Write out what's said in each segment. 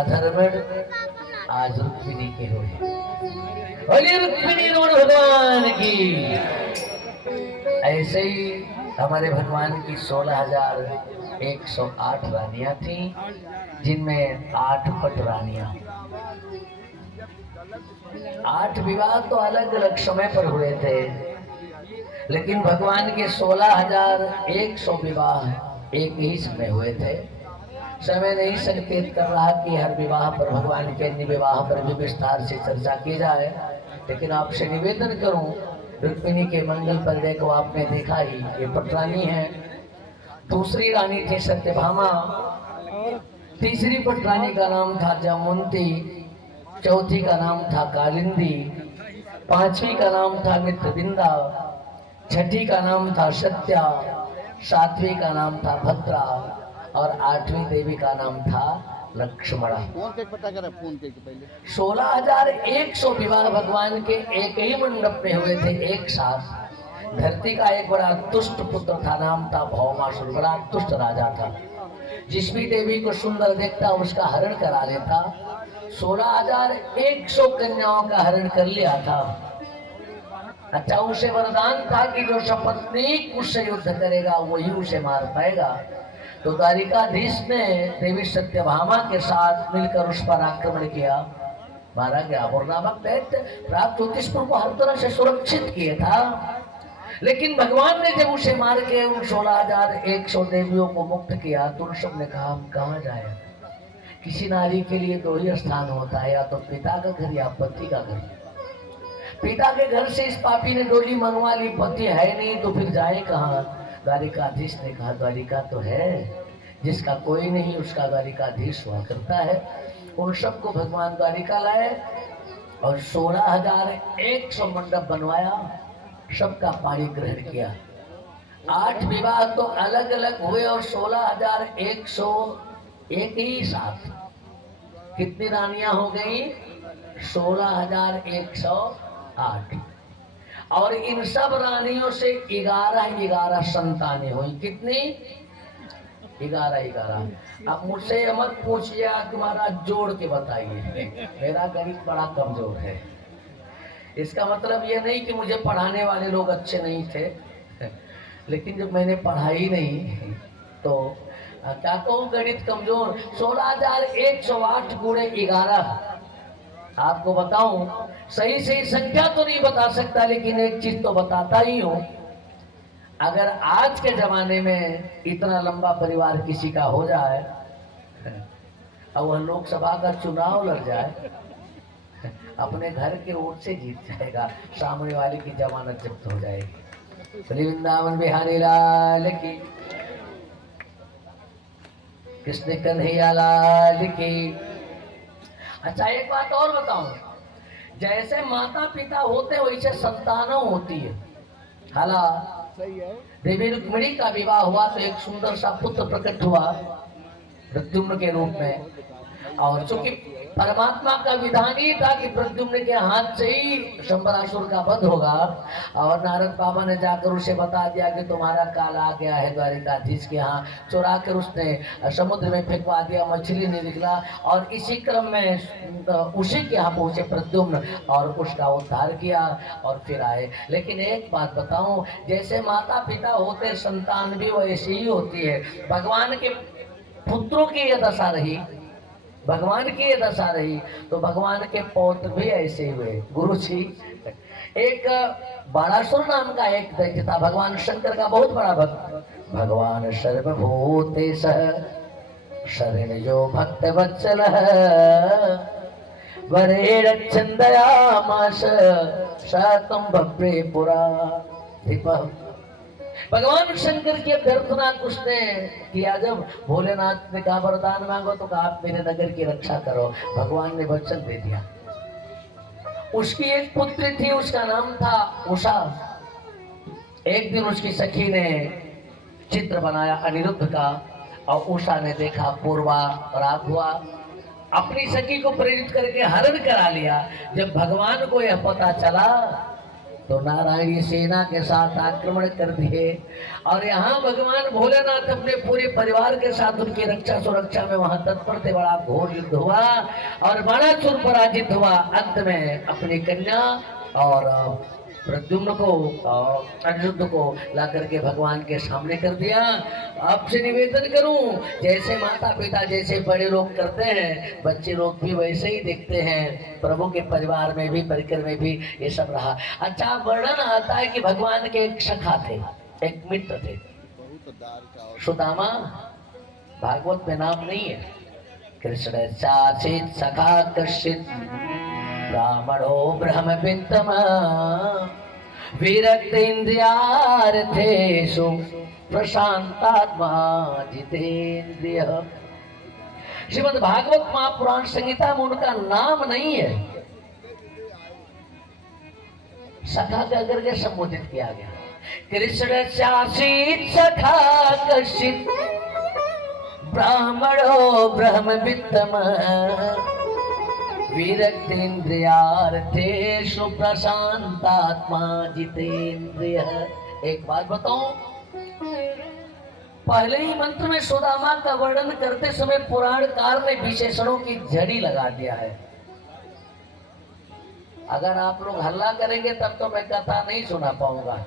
राधारमण आज रुक्मिणी के हुए। बोलिए रुक्मिणी रमण भगवान की। ऐसे ही हमारे भगवान की 16,108 रानियां थी, जिनमें 8 पट रानियां। 8 विवाह तो अलग अलग समय पर हुए थे, लेकिन भगवान के 16,100 विवाह एक ही समय हुए थे। समय नहीं संकेत कर रहा कि हर विवाह पर, भगवान के अन्य विवाह पर भी विस्तार से चर्चा की जाए, लेकिन आपसे निवेदन करूं, रुक्मिणी के मंगल पर्दे को आपने देखा ही, ये पटरानी है। दूसरी रानी थी सत्यभामा, तीसरी पटरानी का नाम था जामुंती, चौथी का नाम था कालिंदी, पांचवी का नाम था मित्रविंदा, छठी का नाम था सत्या, सातवीं का नाम था भद्रा और 8वीं देवी का नाम था लक्ष्मणा। 16,100 विवाह भगवान के एक ही मंडप में हुए थे एक साथ। धरती का एक बड़ा दुष्ट पुत्र था, नाम था भौमासुर, बड़ा दुष्ट राजा था। जिस भी देवी को सुंदर देखता उसका हरण करा लेता। 16,100 कन्याओं का हरण कर लिया था। अच्छा, उसे वरदान था कि जो सपत्नीक उससे युद्ध करेगा वही उसे मार पाएगा। तो द्वारिकाधीश ने देवी सत्यभामा के साथ मिलकर उस पर आक्रमण किया, मारा गया। और नामक दैत्य प्राप्त ज्योतिषपुर को हर तरह से सुरक्षित किया था, लेकिन भगवान ने जब उसे मार के उन 16,100 देवियों को मुक्त किया तो उन सब ने कहा हम कहाँ जाए। किसी नारी के लिए 2 ही स्थान होता है, या तो पिता का घर या पति का घर। पिता के घर से इस पापी ने डोली मंगवा ली, पति है नहीं तो फिर जाए कहाँ। द्वारिकाधीश ने कहा द्वारिका तो है, जिसका कोई नहीं उसका द्वारिकाधीश हुआ करता है। उन सबको भगवान द्वारिका लाए और 16,100 मंडप बनवाया, सबका पाणी ग्रहण किया। 8 विवाह तो अलग अलग हुए और 16,100 एक ही साथ। कितनी रानियां हो गई? 16,108। और इन सब रानियों से 11 संतानें हुई। कितनी? 11। अब मुझसे मत पूछिए, तुम्हारा जोड़ के बताइए, मेरा गणित बड़ा कमजोर है। इसका मतलब ये नहीं कि मुझे पढ़ाने वाले लोग अच्छे नहीं थे, लेकिन जब मैंने पढ़ाई नहीं तो क्या कहूँ, गणित कमजोर। 16,108 गुणे 11। आपको बताऊं, सही संख्या तो नहीं बता सकता, लेकिन एक चीज तो बताता ही हूं। अगर आज के जमाने में इतना लंबा परिवार किसी का हो जाए और वह लोकसभा का चुनाव लड़ जाए, अपने घर के वोट से जीत जाएगा, सामने वाले की जमानत जब्त हो जाएगी। श्री वृंदावन बिहारी लाल की, कृष्ण कन्हैया लाल की। अच्छा, एक बात और बताऊं, जैसे माता पिता होते वैसे संतानों होती है। हाला देवी रुक्मिणी का विवाह हुआ तो एक सुंदर सा पुत्र प्रकट हुआ प्रद्युम्न के रूप में, और चूंकि परमात्मा का विधान ही था कि प्रद्युम्न के हाथ से ही शंबरासुर का वध होगा, और नारद बाबा ने जाकर उसे बता दिया कि तुम्हारा काल आ गया है द्वारिकाधीश के यहाँ। चुरा कर उसने समुद्र में फेंकवा दिया, मछली नहीं निकला, और इसी क्रम में उसी के यहाँ पहुंचे प्रद्युम्न और उसका उद्धार किया और फिर आए। लेकिन एक बात बताऊं, जैसे माता पिता होते संतान भी वैसी ही होती है। भगवान के पुत्रों की यह दशा रही, भगवान की ये दशा रही, तो भगवान के पौत्र भी ऐसे हुए। गुरु जी, एक बाणासुर नाम का एक दैत्य था, भगवान शंकर का बहुत बड़ा भक्त। भगवान सर्वभूतेश शरण जो भक्त वत्सल वरे रक्षन् दयामास शतम भव्ये पुरा। भगवान शंकर की अभ्यर्थना उसने किया। जब भोलेनाथ ने कहा वरदान मांगो, तो कहा आप मेरे नगर की रक्षा करो। भगवान ने वचन दे दिया। उसकी एक पुत्री थी, उसका नाम था उषा। एक दिन उसकी सखी ने चित्र बनाया अनिरुद्ध का, और उषा ने देखा, पूर्वा राग हुआ, अपनी सखी को प्रेरित करके हरण करा लिया। जब भगवान को यह पता चला तो नारायणी सेना के साथ आक्रमण कर दिए और यहाँ भगवान भोलेनाथ अपने पूरे परिवार के साथ उनकी रक्षा सुरक्षा में वहां तत्पर थे। बड़ा घोर युद्ध हुआ और बाणासुर पराजित हुआ। अंत में अपनी कन्या और प्रद्युम्न को अनिरुद्ध को ला करके भगवान के सामने कर दिया। आपसे निवेदन करूं, जैसे माता पिता जैसे बड़े लोग करते हैं, बच्चे लोग भी वैसे ही देखते हैं। प्रभु के परिवार में भी, परिकर में भी ये सब रहा। अच्छा, वर्णन आता है कि भगवान के एक सखा थे, एक मित्र थे, सुदामा। भागवत में नाम नहीं है। कृष्ण चाचित सखा कश्चित ब्राह्मणो ब्रह्मवित्तम विरक्तेन्द्रियार्थेषु प्रशांतात्मा जितेन्द्रिय। श्रीमद् भागवत महापुराण संहिता में उनका नाम नहीं है। सखा का करके संबोधित किया गया। कृष्ण चासीत सखा कश्चित ब्राह्मणो ब्रह्मवित्तम विरक्तेन्द्रियार्थेषु प्रशांतात्मा जितेन्द्रिय। एक बात बताऊं, पहले ही मंत्र में सुदामा का वर्णन करते समय पुराणकार ने विशेषणों की झड़ी लगा दिया है। अगर आप लोग हल्ला करेंगे तब तो मैं कथा नहीं सुना पाऊंगा।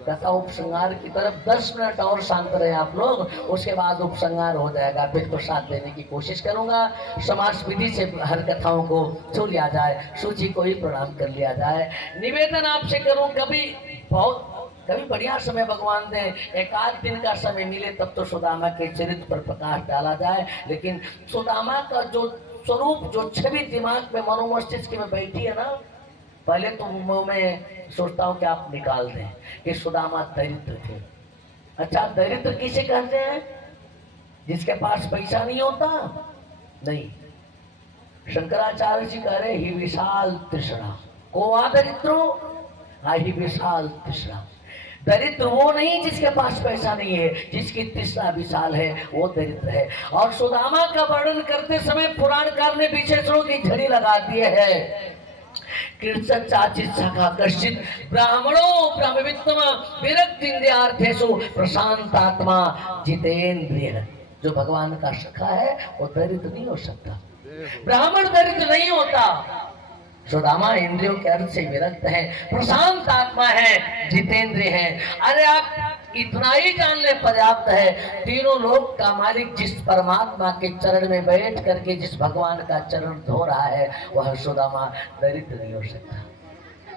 कथा उपसंहार की तरफ 10 मिनट और शांत रहे आप लोग, उसके बाद उपसंहार हो जाएगा। फिर तो साथ देने की कोशिश करूंगा। समाज विधि से हर कथाओं को छू लिया जाए, सूची को ही प्रणाम कर लिया जाए। निवेदन आपसे करूं, कभी बढ़िया समय भगवान ने एक आध दिन का समय मिले तब तो सुदामा के चरित्र पर प्रकाश डाला जाए। लेकिन सुदामा का जो स्वरूप, जो छवि दिमाग में, मनोमस्तिष्क में बैठी है ना, पहले तो मैं सोचता हूँ कि आप निकाल दें कि सुदामा दरिद्र थे। अच्छा, दरिद्र किसे कहते हैं? जिसके पास पैसा नहीं होता? नहीं, शंकराचार्य जी कह रहे ही विशाल तृष्णा को आ दरिद्रो, ही विशाल तृष्णा। दरिद्र वो नहीं जिसके पास पैसा नहीं है, जिसकी तृष्णा विशाल है, वो दरिद्र है। और सुदामा का वर्णन करते समय पुराणकार ने विशेषणों की झड़ी लगा दी है। कृष्ण चाचित सखा कश्चित ब्राह्मणो ब्रह्मवित्तम विरक्तेन्द्रियार्थेषु प्रशांतात्मा जितेन्द्रिय। जो भगवान का सखा है वो दरिद्र नहीं हो सकता। ब्राह्मण दरिद्र नहीं होता। सुदामा इंद्रियों के अर्थ से विरक्त है, प्रशांत आत्मा है, जितेंद्रिय है। अरे आप इतना ही जान ले पर्याप्त है। तीनों लोक का मालिक जिस परमात्मा के चरण में बैठ करके जिस भगवान का चरण धो रहा है, वह सुदामा दरिद्र नहीं हो सकता।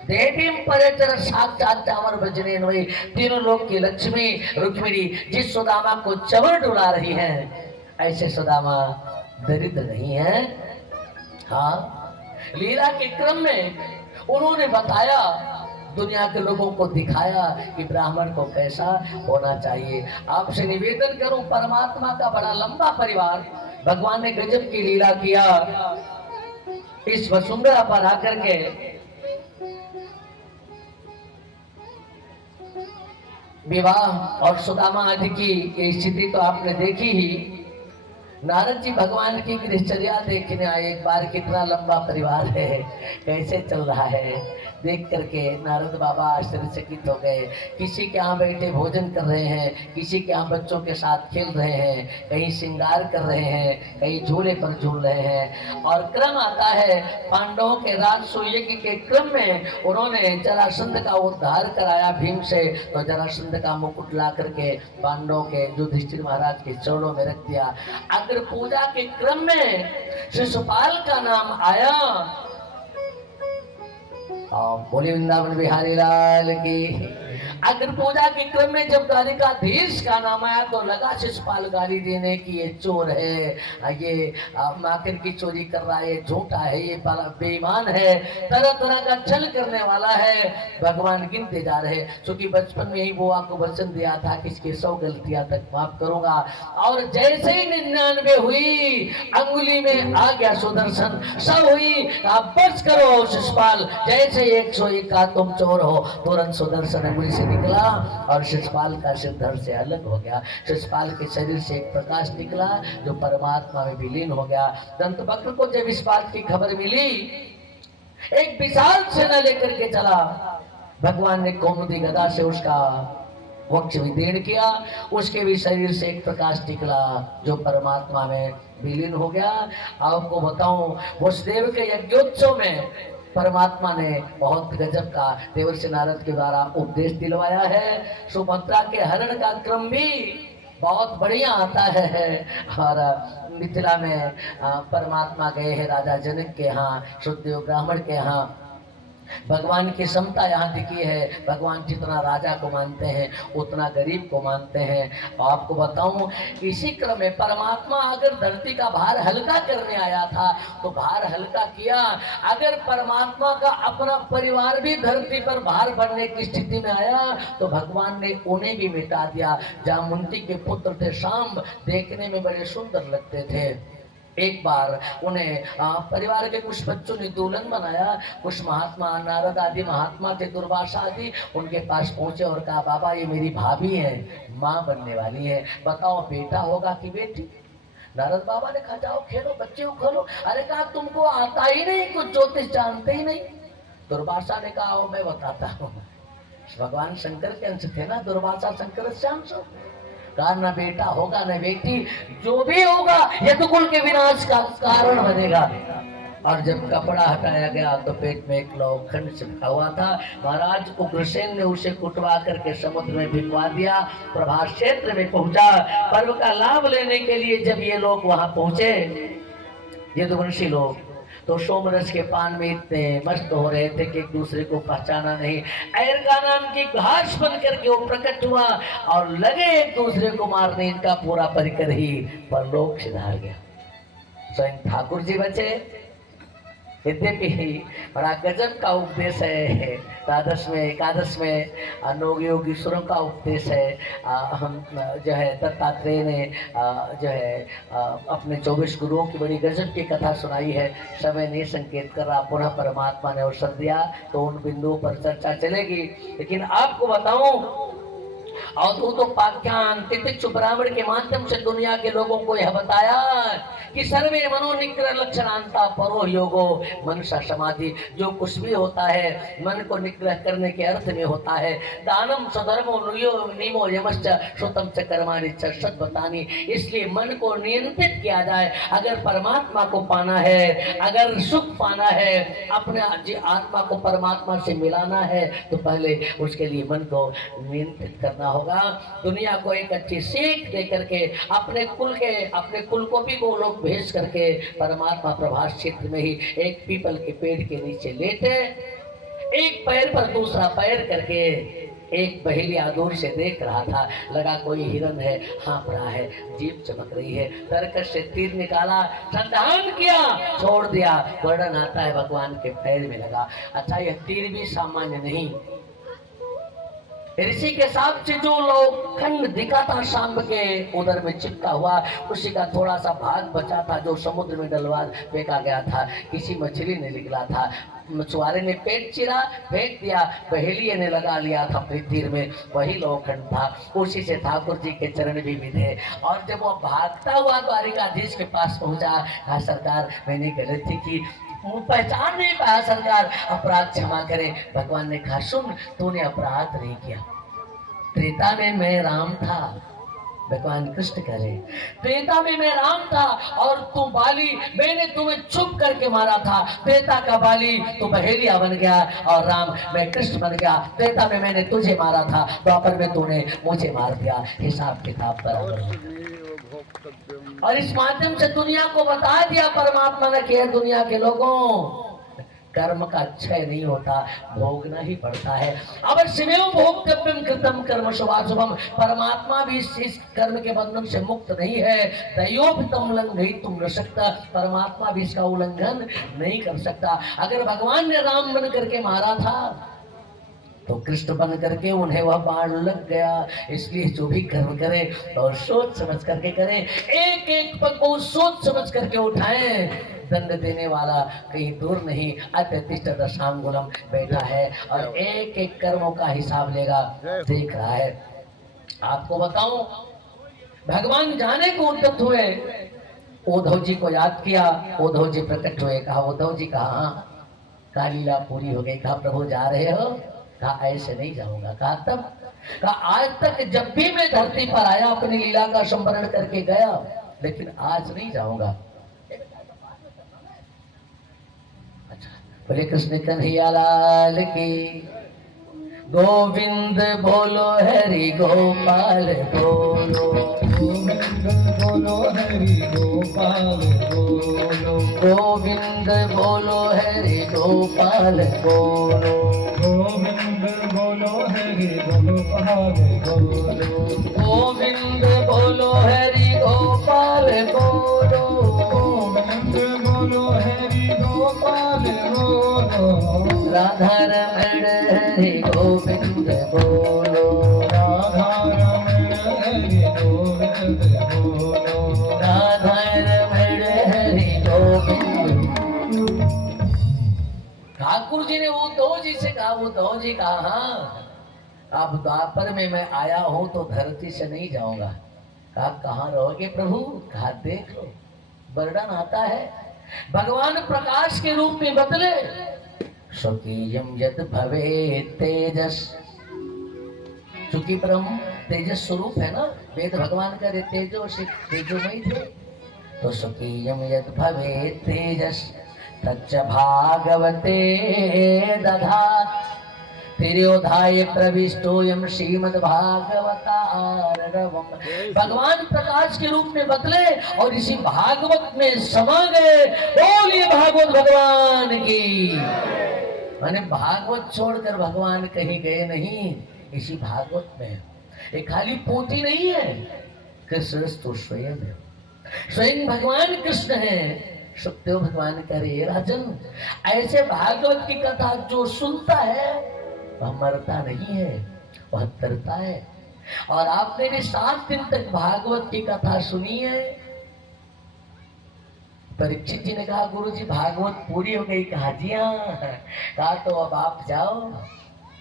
देवीं परचर साक्षात चावर भजने वही। तीनों लोक की लक्ष्मी रुक्मिणी जिस सुदामा को चवर डुला रही है, ऐसे सुदामा दरिद्र नहीं है। हाँ, लीला के क्रम में उन्होंने बताया, दुनिया के लोगों को दिखाया कि ब्राह्मण को कैसा होना चाहिए। आपसे निवेदन करूं, परमात्मा का बड़ा लंबा परिवार, भगवान ने गजब की लीला किया। इस वसुंधरा पर आकर के विवाह और सुदामा आदि की स्थिति तो आपने देखी ही। नारद जी भगवान की दिनचर्या देखने आए। एक बार कितना लंबा परिवार है, कैसे चल रहा है, देख करके नारद बाबा आश्चर्यचकित हो गए। किसी के यहाँ बैठे भोजन कर रहे हैं, किसी के यहाँ बच्चों के साथ खेल रहे हैं, कहीं श्रृंगार कर रहे हैं, कहीं झूले पर झूल रहे हैं। और क्रम आता है, पांडवों के राजसूय यज्ञ के क्रम में उन्होंने जरासंध का उद्धार कराया भीम से। तो जरासंध का मुकुट ला करके पांडवों के युधिष्ठिर महाराज के चरणों में रख दिया। अग्र पूजा के क्रम में शिशुपाल का नाम आया। बोले वृंदावन बिहारी लाल की। अग्र पूजा के क्रम में जब द्वारिकाधीश का नाम आया तो लगा शिशुपाल गाली देने की, ये चोर है, ये माखन की चोरी कर रहा है, झूठा है, ये बेईमान है, तरह तरह का छल करने वाला है। भगवान गिनते जा रहे, क्योंकि बचपन में ही वो आपको वचन दिया था कि इसके 100 गलतियां तक माफ करूंगा। और जैसे ही 99 हुई, अंगुली में आ गया सुदर्शन, 100 हुई, आप बस करो शिशुपाल, जैसे 101 का तुम चोर हो। तुरंत सुदर्शन अंगुली से निकला और शिशुपाल का सिर धड़ से अलग हो गया। शिशुपाल के शरीर से एक प्रकाश निकला जो परमात्मा में विलीन हो गया। दंतवक्र को जब इस बात की खबर मिली, एक विशाल सेना लेकर के चला। भगवान ने कौमुदी गदा से उसका वक्ष विदीर्ण किया, उसके भी शरीर से एक प्रकाश निकला जो परमात्मा में विलीन हो गया। आपको बताऊं, वसुदेव के यज्ञोत्सव में परमात्मा ने बहुत गजब का देवर्षि नारद के द्वारा उपदेश दिलवाया है। सुभद्रा के हरण का क्रम भी बहुत बढ़िया आता है। और मिथिला में परमात्मा गए हैं राजा जनक के यहाँ, शुद्धदेव ब्राह्मण के यहाँ। भगवान की समता यहाँ दिखी है। भगवान जितना राजा को मानते हैं उतना गरीब को मानते हैं। आपको बताऊं, इसी क्रम में परमात्मा अगर धरती का भार हल्का करने आया था तो भार हल्का किया। अगर परमात्मा का अपना परिवार भी धरती पर भार भरने की स्थिति में आया तो भगवान ने उन्हें भी मिटा दिया। जामुंती के पुत्र थे शाम्ब, देखने में बड़े सुंदर लगते थे। एक बार उन्हें परिवार के कुछ बच्चों ने दुल्हन बनाया। कुछ महात्मा, नारद आदि महात्मा थे, दुर्वासा आदि, उनके पास पहुंचे और कहा, बाबा ये मेरी भाभी है, माँ बनने वाली है, बताओ बेटा होगा कि बेटी। नारद बाबा ने कहा, जाओ खेलो बच्चे उखलो। अरे कहा, तुमको आता ही नहीं, कुछ ज्योतिष जानते ही नहीं। दुर्वासा ने कहा, मैं बताता हूँ। भगवान शंकर के अंश थे ना दुर्वासा, शंकर से अंश। कहा, न बेटा होगा न बेटी, जो भी होगा यदुकुल के विनाश का कारण बनेगा। और जब कपड़ा हटाया गया तो पेट में एक लोखंड चिपका हुआ था। महाराज उग्रसेन ने उसे कुटवा करके समुद्र में भिजवा दिया। प्रभास क्षेत्र में पहुंचा। पर्व का लाभ लेने के लिए जब ये लोग वहां पहुंचे, यदुवंशी लोग, तो सोमरस के पान में इतने मस्त हो रहे थे कि एक दूसरे को पहचाना नहीं। ऐरका नाम की घास बन करके वो प्रकट हुआ और लगे एक दूसरे को मारने। इनका पूरा परिकर ही परलोक सिधार गया। स्वयं ठाकुर जी बचे। यद्यपि बड़ा गजब का उपदेश है। द्वादश में, एकादश में नोग योगीश्वरों का उपदेश है। हम जो है दत्तात्रेय ने जो है अपने 24 गुरुओं की बड़ी गजब की कथा सुनाई है। समय नहीं संकेत कर रहा, पुनः परमात्मा ने अवसर दिया तो उन बिंदुओं पर चर्चा चलेगी। लेकिन आपको बताऊं, अवधूत उपाख्यान तितिक्षु ब्राह्मण के माध्यम से दुनिया के लोगों को यह बताया कि सर्वे मनोनिग्रह लक्षणांता परो योगो मनसा समाधि। जो कुछ भी होता है मन को निग्रह करने के अर्थ में होता है। दानम सधर्मो निमो यमश्च श्रुतम च कर्माणि च सद्वतानि। इसलिए मन को नियंत्रित किया जाए। अगर परमात्मा को पाना है, अगर सुख पाना है, अपने आत्मा को परमात्मा से मिलाना है तो पहले उसके लिए मन को नियंत्रित करना होगा। दुनिया को एक अच्छी सीख दे करके अपने कुल को भी वो लोग भेज करके परमात्मा प्रभास क्षेत्र में ही एक पीपल के पेड़ के नीचे लेटे, एक पैर पर दूसरा पैर करके एक बहेलिया दूर से देख रहा था। लगा कोई हिरन है, हाँप रहा है, जीभ चमक रही है। तरकश से तीर निकाला, संधान किया, छोड़ दिया। वर्णन आता है भगवान के पैर में लगा। अच्छा, यह तीर भी सामान्य नहीं। ऋषि के साथ से जो लोखंड दिखा था शाम के उधर में चिपका हुआ, उसी का थोड़ा सा भाग बचा था जो समुद्र में डलवा फेंका गया था। किसी मछली ने निकला था, मछुआरे ने पेट चिरा, फेंक दिया, बहेलिये ने लगा लिया था अपने तीर में, वही लोखंड था। उसी से ठाकुर जी के चरण भी मिले। और जब वो भागता हुआ द्वारिकाधीश के पास पहुंचा, कहा, सरकार मैंने गलती की, पहचान नहीं पाया सरकार, अपराध क्षमा करें। भगवान ने कहा, सुन, तूने अपराध नहीं किया। त्रेता में मैं राम था, भगवान कृष्ण करे, त्रेता में मैं राम था और तू बाली, मैंने तुम्हें छुप करके मारा था। त्रेता का बाली तू बहेलिया बन गया और राम मैं कृष्ण बन गया। त्रेता में मैंने तुझे मारा था, द्वापर में तूने मुझे मार दिया। हिसाब किताब बराबर। और इस माध्यम से दुनिया को बता दिया परमात्मा ने कि दुनिया के लोगों, कर्म का क्षय नहीं होता, भोगना ही पड़ता है। अवश्यमेव भोक्तव्यम कृतम कर्म शुभाशुभम। परमात्मा भी इस कर्म के बंधन से मुक्त नहीं है। दैयोपितम लंघयितुम न शक्ता। परमात्मा भी इसका उल्लंघन नहीं कर सकता। अगर भगवान ने राम बन करके मारा था तो कृष्ण बन करके उन्हें वह बाण लग गया। इसलिए जो भी कर्म करे तो सोच समझ करके करें, एक एक पग को सोच समझ करके उठाएं। दंड देने वाला कहीं दूर नहीं, अत्यतिष्ठ दशांगुलम बैठा है और एक एक कर्मों का हिसाब लेगा, देख रहा है। आपको बताऊं, भगवान जाने को उद्यत हुए, उद्धव जी को याद किया, उद्धव जी प्रकट हुए। कहा, उद्धव जी कहा, हाँ, कालीला पूरी हो गई। कहा, प्रभु जा रहे हो? कहा ऐसे नहीं जाऊंगा। कहा तब? कहा आज तक जब भी मैं धरती पर आया अपनी लीला का संवरण करके गया, लेकिन आज नहीं जाऊंगा। अच्छा, बोले कृष्ण कन्हैया लाल की। गोविंद बोलो हरि गोपाल बोलो, गोविंद बोलो हरि गोपाल बोलो, गोविंद बोलो हरि गोपाल बोलो, गोविंद बोलो हरि गोपाल बोलो, गोविंद बोलो हरि गोपाल बोलो, गोविंद बोलो हरि गोपाल बोलो, राधा रमण हरि गोविंद बोलो, राधा रमण हरि गोविंद बोलो, राधा रमण हरि गोविंद। ठाकुर जी ने वो दो जी से कहा, वो दो जी कहा हाँ अब द्वापर में मैं आया हूं तो धरती से नहीं जाऊंगा। कहा कहाँ रहोगे प्रभु? कहा देख लो, वर्णन आता है भगवान प्रकाश के रूप में बदले। स्वकीयम यद भवे तेजस, चूंकि ब्रह्म तेजस स्वरूप है ना, वेद भगवान का तेजो से तेजोमय थे। तो स्वकीयम यद भवे तेजस तच्च भागवते दधात, तिर्योधाय प्रविष्टोयम श्रीमद् भागवतारवम। भगवान प्रकाश के रूप में बदले और इसी भागवत में समा गए। बोलिए भागवत भगवान की। माने भागवत छोड़कर भगवान कहीं गए नहीं, इसी भागवत में। ये खाली पोथी नहीं है, कृष्ण तो स्वयं है, स्वयं भगवान कृष्ण है। सुखदेव भगवान करे राजन, ऐसे भागवत की कथा जो सुनता है वह मरता नहीं है, वह तरता है। और आपने भी 7 दिन तक भागवत की कथा सुनी है। परीक्षित जी ने कहा गुरुजी भागवत पूरी हो गई। कहा जी हाँ। कहा तो अब आप जाओ,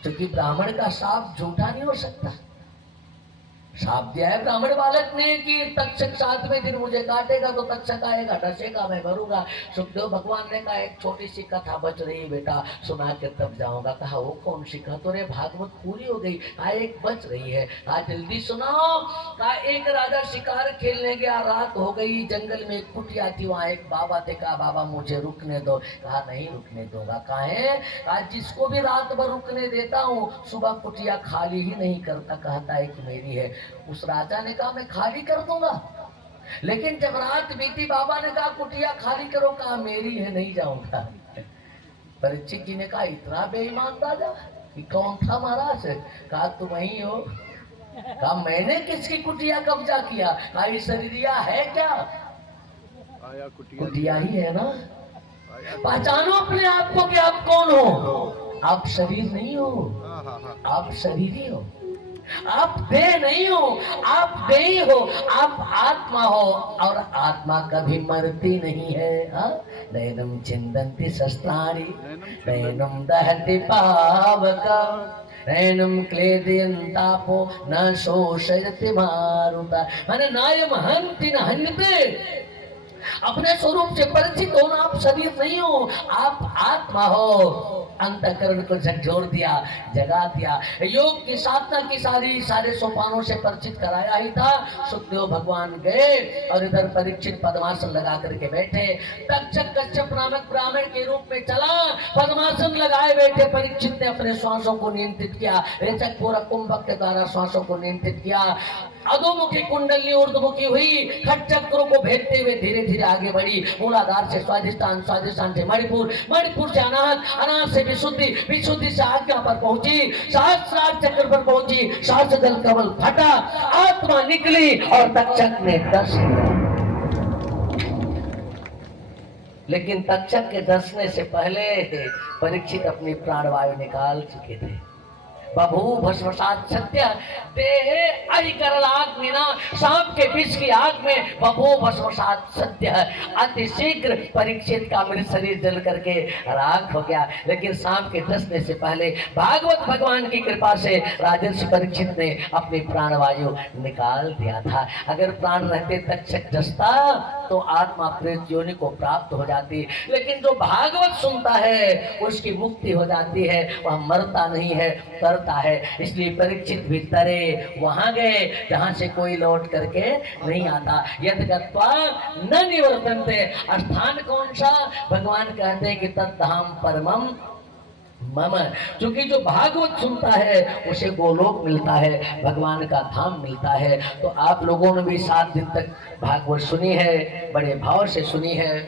क्योंकि ब्राह्मण का शाप झूठा नहीं हो सकता। शाप दिया है ब्राह्मण बालक ने कि तक्षक 7वें दिन मुझे काटेगा तो तक्षक आएगा, डसेगा, मैं मरूंगा। सुखदेव भगवान ने कहा एक छोटी सी कथा बच रही बेटा, सुना के तब जाऊंगा। कहा वो कौन सी कहा? तो रे भागवत पूरी हो गई। कहा एक बच रही है। कहा जल्दी सुनाओ। कहा एक राजा शिकार खेलने गया, रात हो गई, जंगल में एक कुटिया थी, वहां एक बाबा थे। कहा बाबा मुझे रुकने दो। कहा नहीं रुकने दूंगा। कहा जिसको भी रात भर रुकने देता हूँ सुबह कुटिया खाली ही नहीं करता, कहता है कि मेरी है। उस राजा ने कहा मैं खाली कर दूंगा, लेकिन जब रात बीती बाबा ने कहा कुटिया खाली करो, कहा मेरी है नहीं जाऊंगा। परीक्षित जी ने कहा इतना बेईमान राजा कि कौन था महाराज? कहा तुम ही हो। कहा मैंने किसकी कुटिया कब्जा किया? कहा ये शरीरिया है क्या? कुटिया ही है ना। पहचानो अपने आप को कि आप कौन हो। आप शरीर नहीं हो, आप शरीर ही हो। आप देह नहीं हो, आप देही हो। आप आत्मा हो और आत्मा कभी मरती नहीं है। नैनम चिंदन्ति शस्त्राणि नैनम दहति पावकम् नैनम क्लेदयन्तापो न शोषयति मारुता। माने नायम हन्ति न हन्यते। अपने स्वरूप से परिचित होना। आप शरीर नहीं हो, आप आत्मा हो। अंतःकरण को झकझोर दिया, जगा दिया। योग की साधना की सारे सोपानों से परिचित कराया ही था। सुखदेव भगवान गए और इधर परीक्षित पद्मासन लगा करके बैठे। तक्षक कश्यप नामक ब्राह्मण के रूप में चला, पद्मासन लगाए बैठे। परीक्षित ने अपने श्वासों को नियंत्रित किया, रेचक पूरक कुंभक के द्वारा श्वासों को नियंत्रित किया। अधोमुखी कुंडली ऊर्ध्वमुखी हुई, खटचक्रों को भेदते हुए धीरे धीरे आगे बढ़ी। मूलाधार से स्वादिष्ठान, स्वादिष्ठान से मणिपुर, मणिपुर से अनाहत, अनाहत से विशुद्धि, विशुद्धि से आज्ञा पर पहुंची, सहस्रार चक्र पर पहुंची। सहस्रदल कमल फटा, आत्मा निकली और तक्षक ने दर्श दिया। लेकिन तक्षक के दर्शने से पहले परीक्षित अपनी प्राणवायु निकाल चुके थे। बभू भस्मसात सत्य देहे अहि करलाग्नि अग्निना, सांप के विष की आग में बभो भस्मसात सत्य है। अति शीघ्र परीक्षित का मृत शरीर जल करके राख हो गया। लेकिन सांप के डसने से पहले भागवत भगवान की कृपा से राजर्षि परीक्षित ने अपनी प्राणवायु निकाल दिया था। अगर प्राण रहते तक्षक डसता तो आत्मा प्रेत योनि को प्राप्त हो जाती, लेकिन जो भागवत सुनता है उसकी मुक्ति हो जाती है, वह मरता नहीं है, तरता है। इसलिए परीक्षित भी तरे, वहां गए जहां से कोई लौट करके नहीं आता। यद गत्वा न निवर्तन्ते, स्थान कौन सा? भगवान कहते हैं कि तद्धाम परमम मम। क्योंकि जो भागवत सुनता है उसे गोलोक मिलता है, भगवान का धाम मिलता है। तो आप लोगों ने भी 7 दिन तक भागवत सुनी है, बड़े भाव से सुनी है।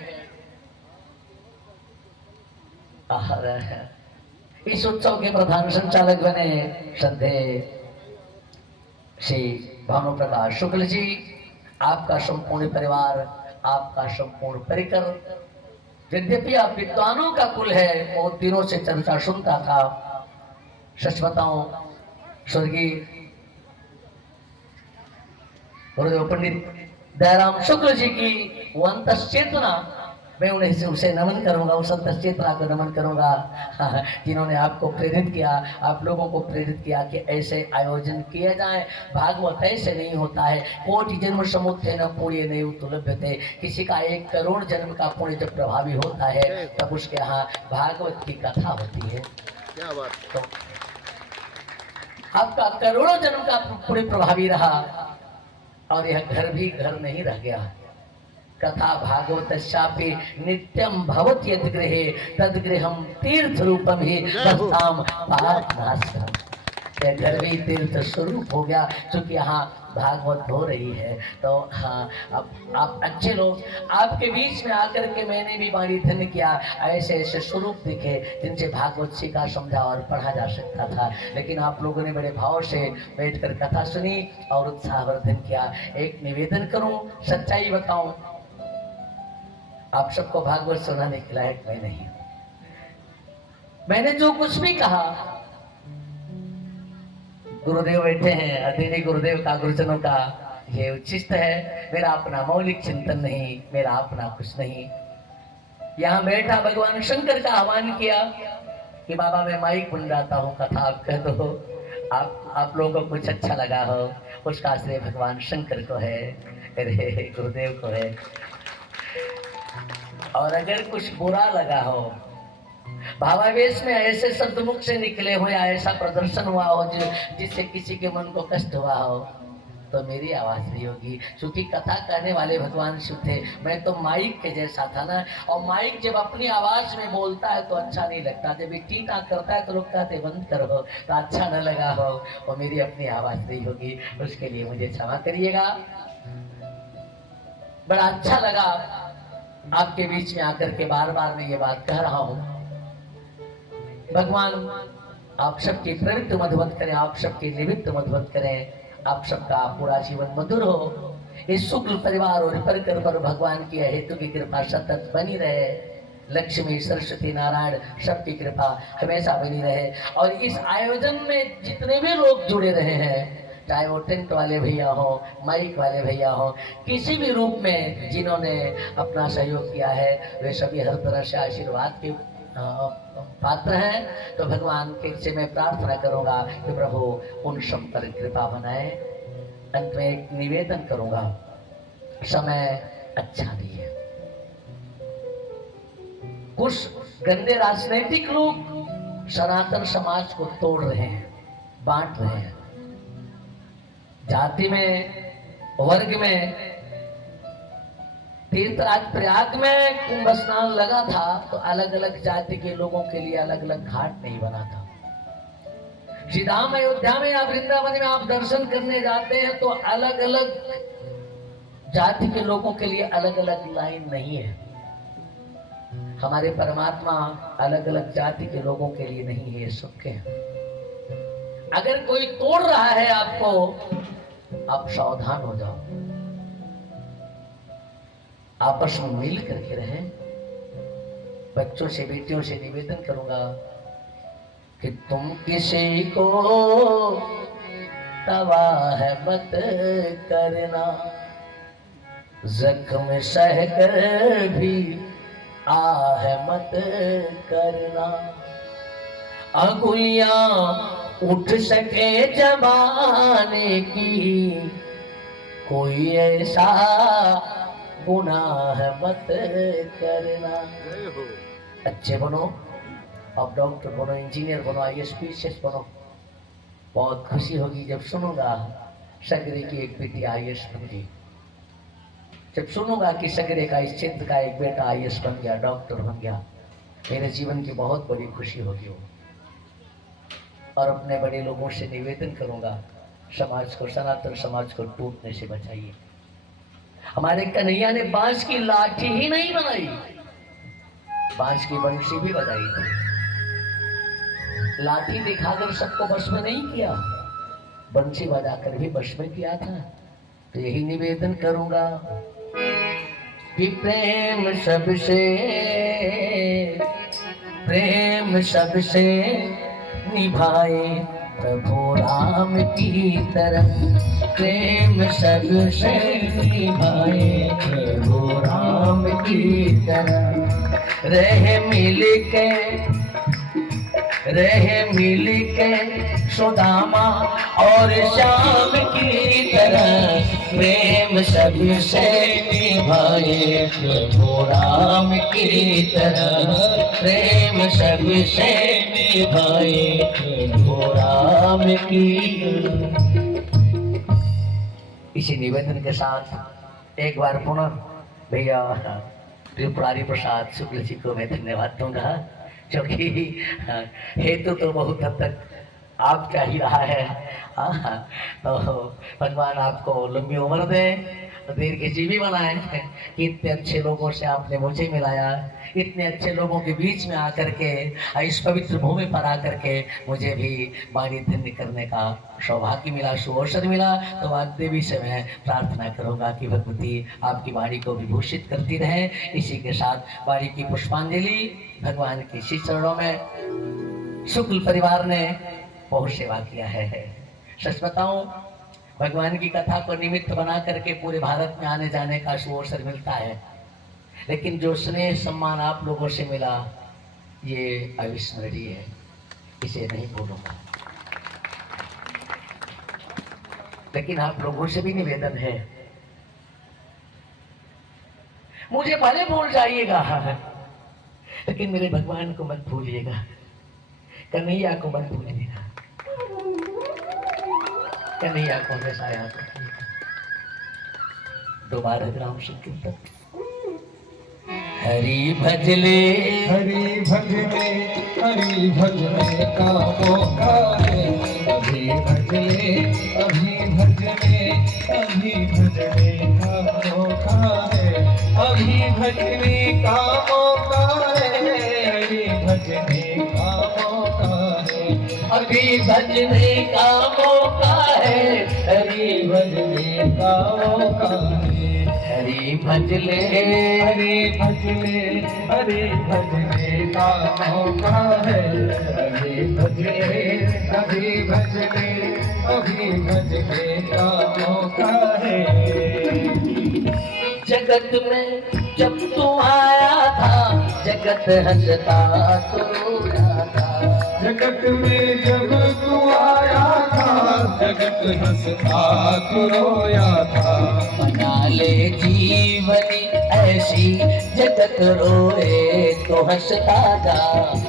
इस उत्सव के प्रधान संचालक बने श्रद्धेय श्री भानु प्रकाश शुक्ल जी। आपका संपूर्ण परिवार, आपका संपूर्ण परिकर, यद्यपि आप विद्वानों का कुल है, और दिनों से चर्चा सुनता था। सच बताऊं, स्वर्गीय गुरुदेव पंडित दयाराम शुक्ल जी की वो अंतश्चेतना, मैं उन्हें उसे नमन करूंगा, उस अंतश्चेतना को नमन करूंगा जिन्होंने आपको प्रेरित किया, आप लोगों को प्रेरित किया कि ऐसे आयोजन किए जाए। भागवत ऐसे नहीं होता है, कोटि जन्म समुत्थे न पुण्य नहीं उत्लभ्यते। किसी का 1 करोड़ जन्म का पुण्य जब प्रभावी होता है तब उसके यहाँ भागवत की कथा होती है। क्या बात। तो आपका करोड़ों जन्म का पुण्य प्रभावी रहा और यह घर भी घर नहीं रह गया। कथा भागवत शापी नित्यम भवति यद गृहे तद गृहम तीर्थ रूपम ही दस्ताम पापनाशम। यह घर भी तीर्थ स्वरूप हो गया, क्योंकि यहाँ भागवत हो रही है। तो हाँ, अब आप अच्छे लोग, आपके बीच में आकर के मैंने भी बड़ी धन्य किया। ऐसे ऐसे स्वरूप दिखे जिनसे भागवत सीखा, समझा और पढ़ा जा सकता था। लेकिन आप लोगों ने बड़े भाव से बैठकर कथा सुनी और उत्साहवर्धन किया। एक निवेदन करूं, सच्चाई बताऊं, आप सबको भागवत सुनाने के लायक मैं नहीं। मैंने जो कुछ भी कहा, गुरुदेव बैठे हैं, अतिथि गुरुदेव का, गुरुजनों का ये उच्छिष्ट है। मेरा अपना मौलिक चिंतन नहीं, मेरा अपना कुछ नहीं। यहाँ बैठा भगवान शंकर का आह्वान किया कि बाबा मैं माइक बन जाता हूँ, कथा आप कह दो। आप लोगों को कुछ अच्छा लगा हो, उसका श्रेय भगवान शंकर को है, मेरे गुरुदेव को है। और अगर कुछ बुरा लगा हो, भावावेश में ऐसे शब्द मुख से निकले हो या ऐसा प्रदर्शन हुआ हो जिससे किसी के मन को कष्ट हुआ हो, तो मेरी आवाज नहीं होगी। क्योंकि कथा कहने वाले भगवान शिव थे, मैं तो माइक के जैसा था ना। और माइक जब अपनी आवाज में बोलता है तो अच्छा नहीं लगता, जब ये टीटा करता है तो लोग कहते बंद करो, तो अच्छा न लगा हो, और मेरी अपनी आवाज नहीं होगी। उसके लिए मुझे क्षमा करिएगा। बड़ा अच्छा लगा आपके बीच में आकर के, बार बार मैं ये बात कह रहा हूँ। भगवान आप सबकी प्रवृत्त मधुवत करें, आप सबके निमित्त मधुवत करें, आप सबका पूरा जीवन मधुर हो। इस शुक्ल परिवार और परिकर पर भगवान की हेतु की कृपा सतत बनी रहे। लक्ष्मी सरस्वती नारायण सबकी कृपा हमेशा बनी रहे। और इस आयोजन में जितने भी लोग जुड़े रहे हैं, चाहे वो टेंट वाले भैया हो, माइक वाले भैया हो, किसी भी रूप में जिन्होंने अपना सहयोग किया है, वे सभी हर तरह से आशीर्वाद के पात्र हैं। तो भगवान के से मैं प्रार्थना करूंगा कि प्रभु उन सब पर कृपा बनाए। अंत में एक निवेदन करूंगा, समय अच्छा नहीं है। कुछ गंदे राजनीतिक लोग सनातन समाज को तोड़ रहे हैं, बांट रहे हैं। जाति में, वर्ग में, तीर्थराज प्रयाग में कुंभ स्नान लगा था तो अलग अलग जाति के लोगों के लिए अलग अलग घाट नहीं बना था। श्री धाम अयोध्या में या वृंदावन में आप दर्शन करने जाते हैं तो अलग अलग जाति के लोगों के लिए अलग अलग लाइन नहीं है। हमारे परमात्मा अलग अलग जाति के लोगों के लिए नहीं है, सबके हैं। अगर कोई तोड़ रहा है आपको, आप सावधान हो जाओ। आपस में मिल करके रहें। बच्चों से, बेटियों से निवेदन करूंगा कि तुम किसी को तबाह मत करना, जख्म सह कर भी आह मत करना। अंगुलियां उठ सके जमाने की, कोई ऐसा गुनाह मत करना। अच्छे बनो, अब डॉक्टर बनो, इंजीनियर बनो, IAS PCS बनो। बहुत खुशी होगी जब सुनूंगा सगरे की एक बेटी IAS बन गई, जब सुनूंगा कि सगरे का इस क्षेत्र का एक बेटा IAS बन गया, डॉक्टर बन गया। मेरे जीवन की बहुत बड़ी खुशी होगी वो। और अपने बड़े लोगों से निवेदन करूंगा, समाज को, सनातन समाज को टूटने से बचाइए। हमारे कन्हैया ने बांस की लाठी ही नहीं बनाई, बांस की बंसी भी बजाई थी। लाठी दिखाकर सबको बस में नहीं किया, बंसी बजाकर भी बस में किया था। तो यही निवेदन करूंगा कि प्रेम सबसे निभाए प्रभु राम की तरह, प्रेम सबसे निभाए प्रभु राम की तरह। रहे मिल के सुदामा और श्याम की तरह, प्रेम सबसे निभाए प्रभु राम की तरह, प्रेम सबसे निभाए प्रभु राम की। इसी निवेदन के साथ एक बार पुनः भैया त्रिपुरारी प्रसाद शुक्ल जी को मैं धन्यवाद दूंगा, क्योंकि हेतु तो बहुत हद तक आपका ही रहा है। तो भगवान आपको लंबी उम्र दे, देर के जीवी बनाए कि इतने अच्छे लोगों से आपने मुझे मिलाया, इतने अच्छे लोगों के बीच में आकर के, इस पवित्र भूमि पर आकर के मुझे भी वाणी धन्य करने का सौभाग्य मिला, सुअवसर मिला। तो आज देवी से मैं प्रार्थना करूंगा कि भगवती आपकी वाणी को विभूषित करती रहे। इसी के साथ वाणी की पुष्पांजलि भगवान के श्री चरणों में शुक्ल परिवार ने बहुत सेवा किया है। सच बताऊं, भगवान की कथा को निमित्त बना करके पूरे भारत में आने जाने का सुअवसर मिलता है, लेकिन जो स्नेह सम्मान आप लोगों से मिला ये अविस्मरणीय है, इसे नहीं भूलूंगा। लेकिन आप लोगों से भी निवेदन है, मुझे भले भूल जाइएगा, लेकिन मेरे भगवान को मत भूलिएगा, कन्हैया को मत भूलिएगा, कन्हैया को हमेशा याद रखिएगा। दोबारा ग्राम संकीर्तन। हरि भजले हरि भजले हरि भजले का मौका है, अभी भजले अभी भजले अभी भजले का मौका है, अभी भजले का मौका है, हरि भजले का मौका है, अभी भजने का मौका है, हरि भजले का मौका है, हरि भजले हरि भजले हरि भजले का मौका है, हरि भजले अभी भजले अभी भजले का मौका है। जगत में जब तू आया था, जगत हंसता तो रोया था, जगत में जब तू आया था, जगत हंसता तो रोया था, बना ले जीवनी ऐसी जगत रोए तो हंसता जा।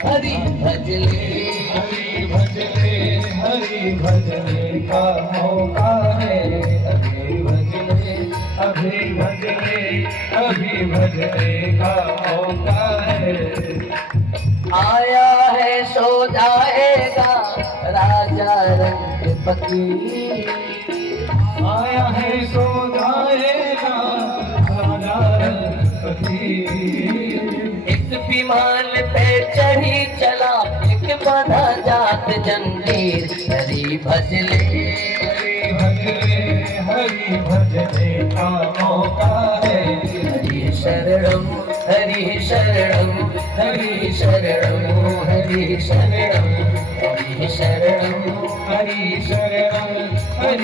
हरि भजले हरि भजले हरि भजले का मौका है, अभी भजले अभी भजले अभी भजले का मौका है। आया है सो जाएगा राजा रंग फकीर, आया है सो जाएगा राजा रंग फकीर, एक विमान पे चढ़ी चला एक बंधा जात जंजीर। हरि भजले हरि भजले हरि भजले का मौका है, हरि शरणम हरि शरणम हरि शरणम हरि शरणम हरि शरणम हरि शरणं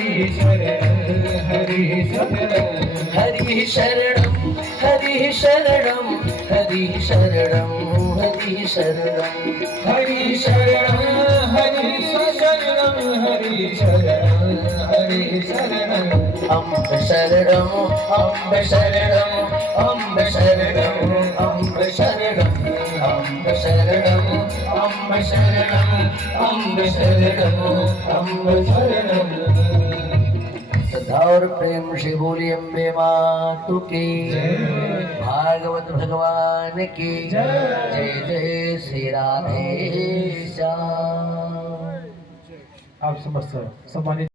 हरि शरणं हरि शरणं हरि शरणं हरि शरणं हरि शरणं हरि शरणं हरि शरणं हरि शरणं अम्ब शरणं अम्ब शरणं अम्ब शरणं अम्ब शरणं अम्ब शरणं अम्ब शरणं अम्ब शरणं अम्ब शरणं। श्रद्धा और प्रेम से बोली अम्बे मातु की भागवत भगवान की जय जय श्री राधे श्याम। आप समस्त सम्मानित